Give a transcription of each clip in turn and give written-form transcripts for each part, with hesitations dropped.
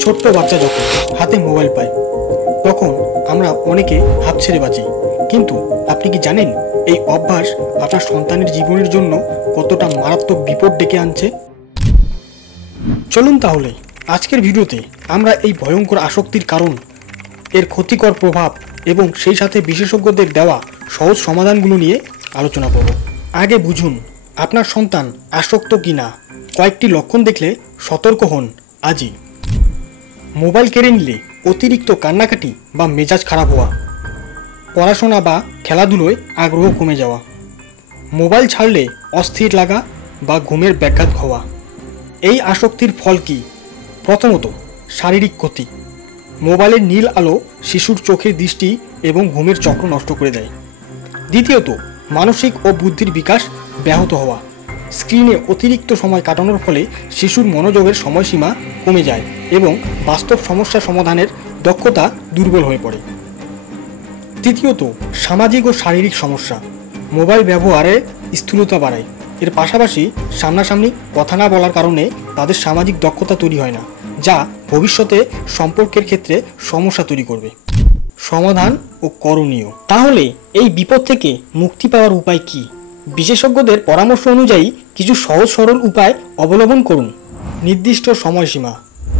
ছোট্ট বাচ্চা যখন হাতে মোবাইল পায় তখন আমরা অনেকে হাঁপ ছেড়ে বাঁচি, কিন্তু আপনি কি জানেন এই অভ্যাস আপনার সন্তানের জীবনের জন্য কতটা মারাত্মক বিপদ ডেকে আনছে? চলুন তাহলে আজকের ভিডিওতে আমরা এই ভয়ঙ্কর আসক্তির কারণ, এর ক্ষতিকর প্রভাব এবং সেই সাথে বিশেষজ্ঞদের দেওয়া সহজ সমাধানগুলো নিয়ে আলোচনা করব। আগে বুঝুন আপনার সন্তান আসক্ত কিনা। কয়েকটি লক্ষণ দেখলে সতর্ক হন আজই। মোবাইল কেড়ে নিলে অতিরিক্ত কান্নাকাটি বা মেজাজ খারাপ হওয়া, পড়াশোনা বা খেলাধুলোয় আগ্রহ কমে যাওয়া, মোবাইল ছাড়লে অস্থির লাগা বা ঘুমের ব্যাঘাত হওয়া। এই আসক্তির ফল কি? প্রথমত, শারীরিক ক্ষতি। মোবাইলের নীল আলো শিশুর চোখের দৃষ্টি এবং ঘুমের চক্র নষ্ট করে দেয়। দ্বিতীয়ত, মানসিক ও বুদ্ধির বিকাশ ব্যাহত হওয়া। স্ক্রিনে অতিরিক্ত সময় কাটানোর ফলে শিশুর মনোযোগের সময়সীমা কমে যায় এবং বাস্তব সমস্যা সমাধানের দক্ষতা দুর্বল হয়ে পড়ে। তৃতীয়ত, সামাজিক ও শারীরিক সমস্যা। মোবাইল ব্যবহারে স্থূলতা বাড়ায়। এর পাশাপাশি সামনাসামনি কথা না বলার কারণে তাদের সামাজিক দক্ষতা তৈরি হয় না, যা ভবিষ্যতে সম্পর্কের ক্ষেত্রে সমস্যা তৈরি করবে। সমাধান ও করণীয়। তাহলে এই বিপদ থেকে মুক্তি পাওয়ার উপায় কি? বিশেষজ্ঞদের পরামর্শ অনুযায়ী কিছু সহজ সরল উপায় অবলম্বন করুন। নির্দিষ্ট সময়সীমা।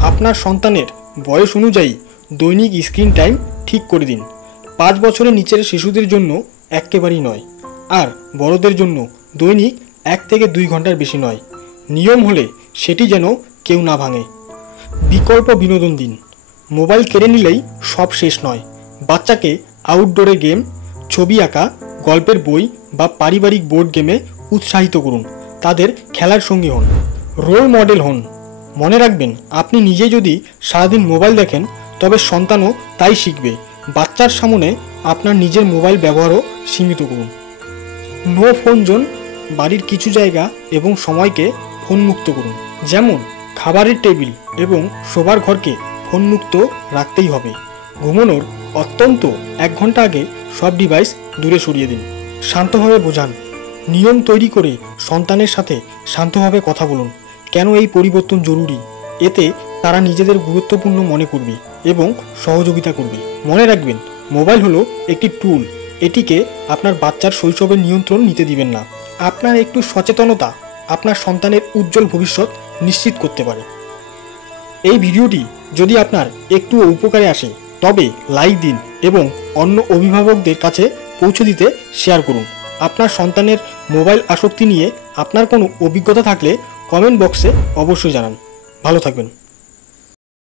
আপনার সন্তানের বয়স অনুযায়ী দৈনিক স্ক্রিন টাইম ঠিক করে দিন। 5 বছরের নিচের শিশুদের জন্য একেবারেই নয়, আর বড়দের জন্য দৈনিক 1 থেকে 2 ঘন্টার বেশি নয়। নিয়ম হলে সেটি যেন কেউ না ভাঙে। বিকল্প বিনোদন দিন। মোবাইল কেড়ে নিলেই সব শেষ নয়। বাচ্চাকে আউটডোরে গেম, ছবি আঁকা, গল্পের বই বা পারিবারিক বোর্ড গেমে উৎসাহিত করুন। তাদের খেলার সঙ্গী হন, রোল মডেল হন। মনে রাখবেন, আপনি নিজে যদি সারাদিন মোবাইল দেখেন তবে সন্তানও তাই শিখবে। বাচ্চার সামনে আপনার নিজের মোবাইল ব্যবহারও সীমিত করুন। No phone zone. বাড়ির কিছু জায়গা এবং সময়কে ফোন মুক্ত করুন, যেমন খাবারের টেবিল এবং শোবার ঘরকে ফোন মুক্ত রাখতেই হবে। ঘুমানোর অত্যন্ত 1 ঘন্টা আগে সব ডিভাইস দূরে সরিয়ে দিন। শান্তভাবে বোঝান। নিয়ম তৈরি করে সন্তানের সাথে শান্তভাবে কথা বলুন কেন এই পরিবর্তন জরুরি। এতে তারা নিজেদের গুরুত্বপূর্ণ মনে করবে এবং সহযোগিতা করবে। মনে রাখবেন, মোবাইল হলো একটি টুল। এটিকে আপনার বাচ্চার শৈশবের নিয়ন্ত্রণ নিতে দিবেন না। আপনার একটু সচেতনতা আপনার সন্তানের উজ্জ্বল ভবিষ্যৎ নিশ্চিত করতে পারে। এই ভিডিওটি যদি আপনার একটুও উপকারে আসে তবে লাইক দিন এবং অন্য অভিভাবকদের কাছে পৌঁছে দিতে শেয়ার করুন। আপনার সন্তানের মোবাইল আসক্তি নিয়ে আপনার কোনো অভিজ্ঞতা থাকলে কমেন্ট বক্সে অবশ্যই জানান। ভালো থাকবেন।